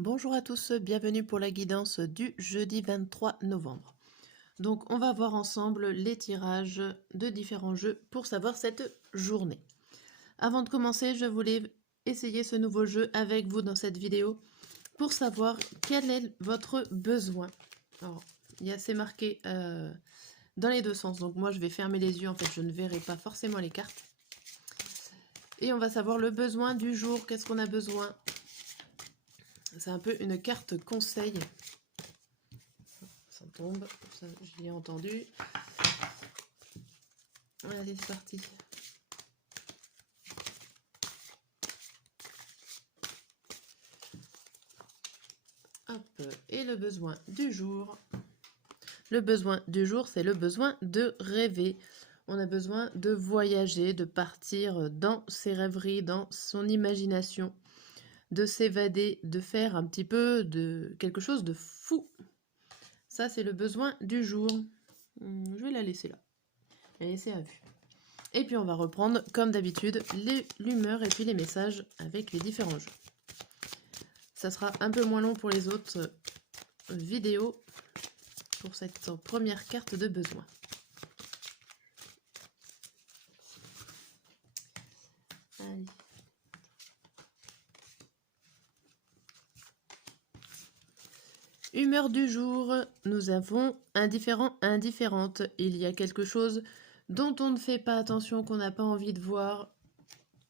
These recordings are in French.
Bonjour à tous, bienvenue pour la guidance du jeudi 23 novembre. Donc on va voir ensemble les tirages de différents jeux pour savoir cette journée. Avant de commencer, je voulais essayer ce nouveau jeu avec vous dans cette vidéo pour savoir quel est votre besoin. Alors, c'est marqué dans les deux sens, donc moi je vais fermer les yeux, en fait je ne verrai pas forcément les cartes. Et on va savoir le besoin du jour, qu'est-ce qu'on a besoin. C'est un peu une carte conseil. Ça tombe, ça je l'ai entendu. Allez, c'est parti. Hop, et le besoin du jour. Le besoin du jour, c'est le besoin de rêver. On a besoin de voyager, de partir dans ses rêveries, dans son imagination, de s'évader, de faire un petit peu de quelque chose de fou. Ça, c'est le besoin du jour. Je vais la laisser là. La laisser à vue. Et puis on va reprendre, comme d'habitude, l'humeur et puis les messages avec les différents jeux. Ça sera un peu moins long pour les autres vidéos pour cette première carte de besoin. Allez. Humeur du jour, nous avons indifférent, indifférente. Il y a quelque chose dont on ne fait pas attention, qu'on n'a pas envie de voir,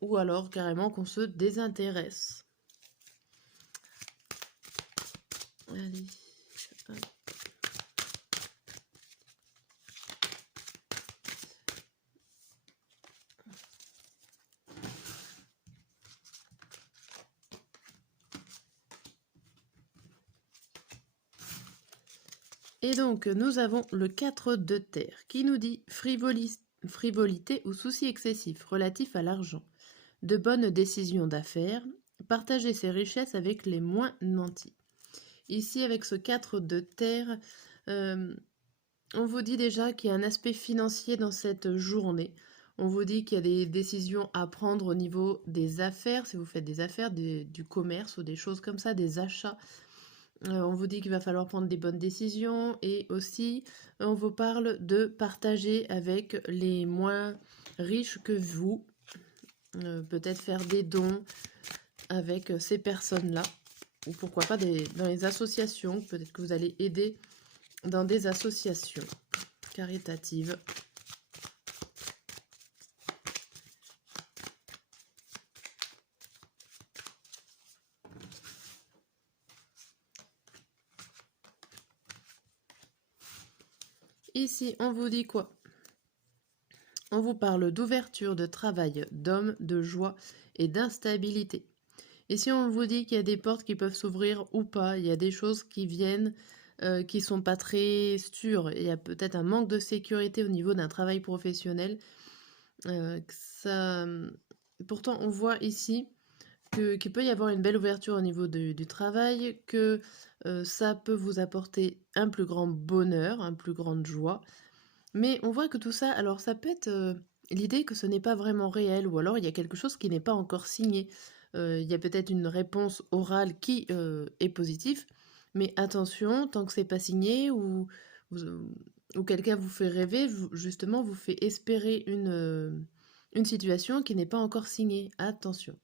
ou alors carrément qu'on se désintéresse. Allez. Hop. Et donc, nous avons le 4 de terre qui nous dit frivolité ou souci excessif relatif à l'argent, de bonnes décisions d'affaires, partager ses richesses avec les moins nantis. Ici, avec ce 4 de terre, on vous dit déjà qu'il y a un aspect financier dans cette journée. On vous dit qu'il y a des décisions à prendre au niveau des affaires, si vous faites des affaires, du commerce ou des choses comme ça, des achats. On vous dit qu'il va falloir prendre des bonnes décisions et aussi on vous parle de partager avec les moins riches que vous. Peut-être faire des dons avec ces personnes-là. Ou pourquoi pas dans les associations. Peut-être que vous allez aider dans des associations caritatives. Ici, on vous dit quoi? On vous parle d'ouverture, de travail, d'hommes, de joie et d'instabilité. Ici, on vous dit qu'il y a des portes qui peuvent s'ouvrir ou pas. Il y a des choses qui viennent qui sont pas très sûres. Il y a peut-être un manque de sécurité au niveau d'un travail professionnel. Pourtant, on voit ici qu'il peut y avoir une belle ouverture au niveau du travail, que ça peut vous apporter un plus grand bonheur, une plus grande joie. Mais on voit que tout ça, alors ça peut être l'idée que ce n'est pas vraiment réel, ou alors il y a quelque chose qui n'est pas encore signé. Il y a peut-être une réponse orale qui est positive, mais attention, tant que c'est pas signé, ou quelqu'un vous fait rêver, justement vous fait espérer une situation qui n'est pas encore signée. Attention.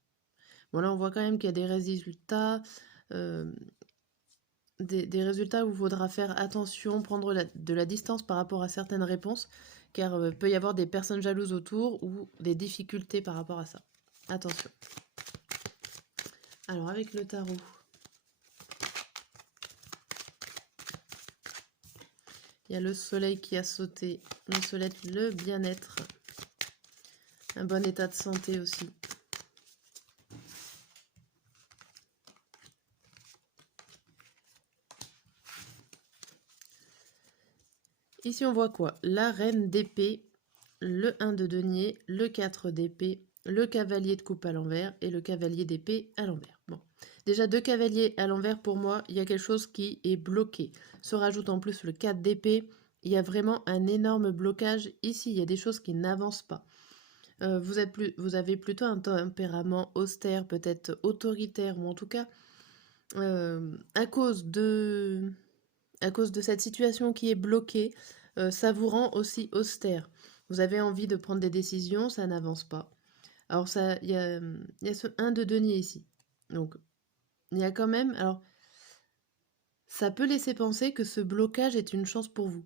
Bon là on voit quand même qu'il y a des résultats, des résultats où il faudra faire attention, prendre de la distance par rapport à certaines réponses, car peut y avoir des personnes jalouses autour ou des difficultés par rapport à ça. Attention. Alors avec le tarot, il y a le soleil qui a sauté, le soleil, le bien-être, un bon état de santé aussi. Ici, on voit quoi? La reine d'épée, le 1 de denier, le 4 d'épée, le cavalier de coupe à l'envers et le cavalier d'épée à l'envers. Bon, déjà 2 cavaliers à l'envers, pour moi, il y a quelque chose qui est bloqué. Se rajoute en plus le 4 d'épée, il y a vraiment un énorme blocage. Ici, il y a des choses qui n'avancent pas. Vous avez plutôt un tempérament austère, peut-être autoritaire, ou en tout cas À cause de cette situation qui est bloquée, ça vous rend aussi austère. Vous avez envie de prendre des décisions, ça n'avance pas. Alors ça, il y a ce 1 de denier ici. Donc, il y a quand même... Alors, ça peut laisser penser que ce blocage est une chance pour vous.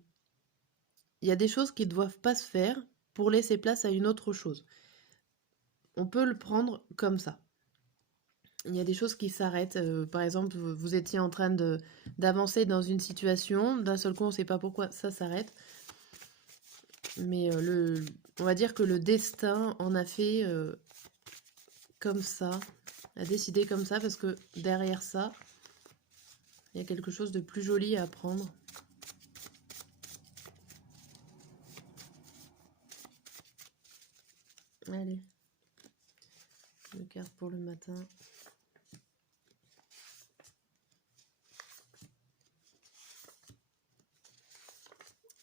Il y a des choses qui ne doivent pas se faire pour laisser place à une autre chose. On peut le prendre comme ça. Il y a des choses qui s'arrêtent. Par exemple, vous étiez en train d'avancer dans une situation. D'un seul coup, on ne sait pas pourquoi ça s'arrête. Mais on va dire que le destin en a fait comme ça, a décidé comme ça, parce que derrière ça, il y a quelque chose de plus joli à prendre. Allez, une carte pour le matin.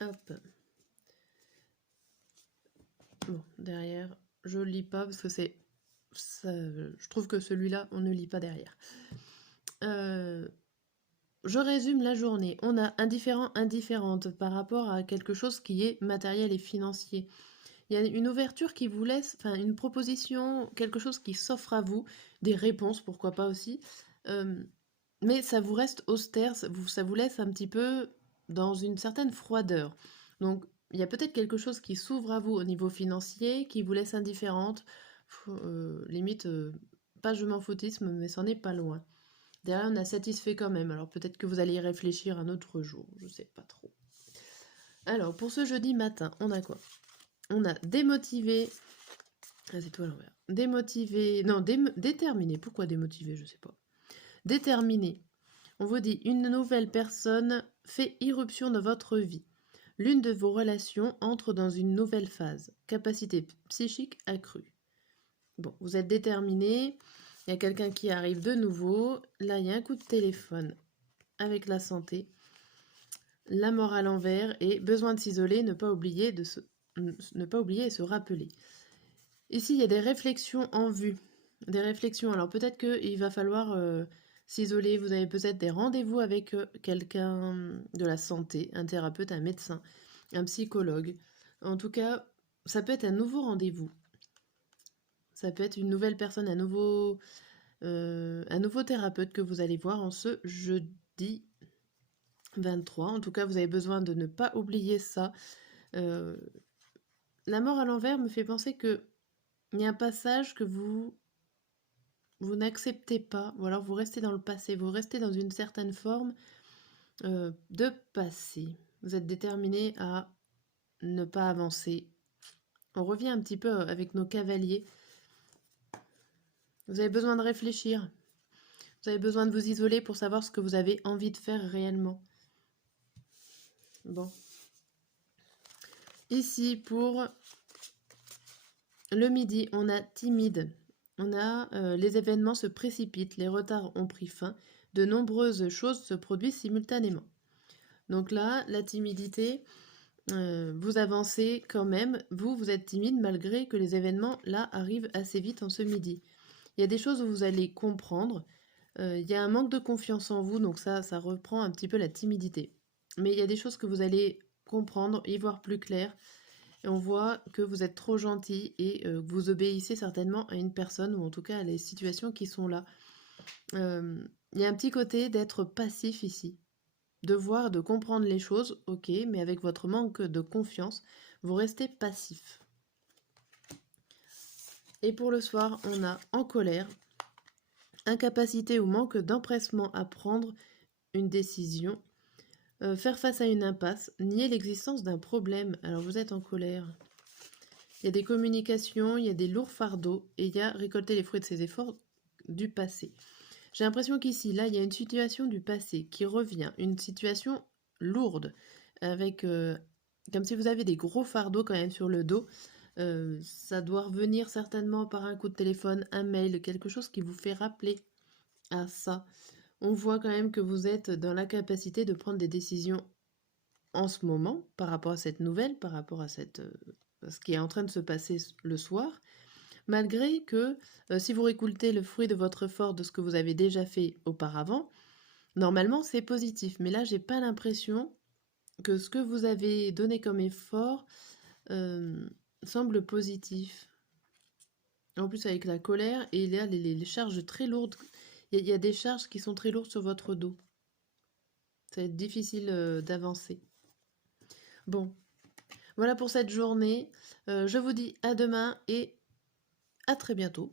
Hop. Bon, derrière, je lis pas parce que c'est... je trouve que celui-là, on ne lit pas derrière. Je résume la journée. On a indifférent, indifférente par rapport à quelque chose qui est matériel et financier. Il y a une ouverture qui vous laisse, enfin une proposition, quelque chose qui s'offre à vous, des réponses, pourquoi pas aussi. Mais ça vous reste austère, ça vous laisse un petit peu dans une certaine froideur. Donc il y a peut-être quelque chose qui s'ouvre à vous au niveau financier, qui vous laisse indifférente, limite, pas je m'en foutisme, mais c'en est pas loin. Derrière, on a satisfait quand même, alors peut-être que vous allez y réfléchir un autre jour, je sais pas trop. Alors, pour ce jeudi matin, on a quoi? On a démotivé... Ah, c'est toi à l'envers. Démotivé... Non, déterminé. Pourquoi démotivé? Je sais pas. Déterminé. On vous dit, une nouvelle personne fait irruption dans votre vie. L'une de vos relations entre dans une nouvelle phase. Capacité psychique accrue. Bon, vous êtes déterminé. Il y a quelqu'un qui arrive de nouveau. Là, il y a un coup de téléphone avec la santé. La mort à l'envers et besoin de s'isoler, ne pas oublier et se rappeler. Ici, il y a des réflexions en vue. Des réflexions. Alors peut-être qu'il va falloir s'isoler. Vous avez peut-être des rendez-vous avec quelqu'un de la santé, un thérapeute, un médecin, un psychologue. En tout cas, ça peut être un nouveau rendez-vous. Ça peut être une nouvelle personne, un nouveau thérapeute que vous allez voir en ce jeudi 23. En tout cas, vous avez besoin de ne pas oublier ça. La mort à l'envers me fait penser que il y a un passage que vous n'acceptez pas, ou alors vous restez dans le passé, vous restez dans une certaine forme de passé. Vous êtes déterminé à ne pas avancer. On revient un petit peu avec nos cavaliers. Vous avez besoin de réfléchir. Vous avez besoin de vous isoler pour savoir ce que vous avez envie de faire réellement. Bon. Ici, pour le midi, on a timide. On a les événements se précipitent, les retards ont pris fin, de nombreuses choses se produisent simultanément. Donc là, la timidité, vous avancez quand même, vous êtes timide malgré que les événements là arrivent assez vite en ce midi. Il y a des choses où vous allez comprendre, il y a un manque de confiance en vous, donc ça reprend un petit peu la timidité. Mais il y a des choses que vous allez comprendre, y voir plus clair, et on voit que vous êtes trop gentil et que vous obéissez certainement à une personne, ou en tout cas à les situations qui sont là. Il y a un petit côté d'être passif ici. De voir, de comprendre les choses, ok, mais avec votre manque de confiance, vous restez passif. Et pour le soir, on a en colère, incapacité ou manque d'empressement à prendre une décision, faire face à une impasse, nier l'existence d'un problème. Alors vous êtes en colère. Il y a des communications, il y a des lourds fardeaux et il y a récolter les fruits de ses efforts du passé. J'ai l'impression qu'ici, là, il y a une situation du passé qui revient, une situation lourde, avec comme si vous avez des gros fardeaux quand même sur le dos. Ça doit revenir certainement par un coup de téléphone, un mail, quelque chose qui vous fait rappeler à ça. On voit quand même que vous êtes dans la capacité de prendre des décisions en ce moment par rapport à cette nouvelle, par rapport à ce qui est en train de se passer le soir. Malgré que, si vous récoltez le fruit de votre effort de ce que vous avez déjà fait auparavant, normalement c'est positif. Mais là, j'ai pas l'impression que ce que vous avez donné comme effort semble positif. En plus, avec la colère et là, les charges très lourdes, il y a des charges qui sont très lourdes sur votre dos. Ça va être difficile d'avancer. Bon, voilà pour cette journée. Je vous dis à demain et à très bientôt.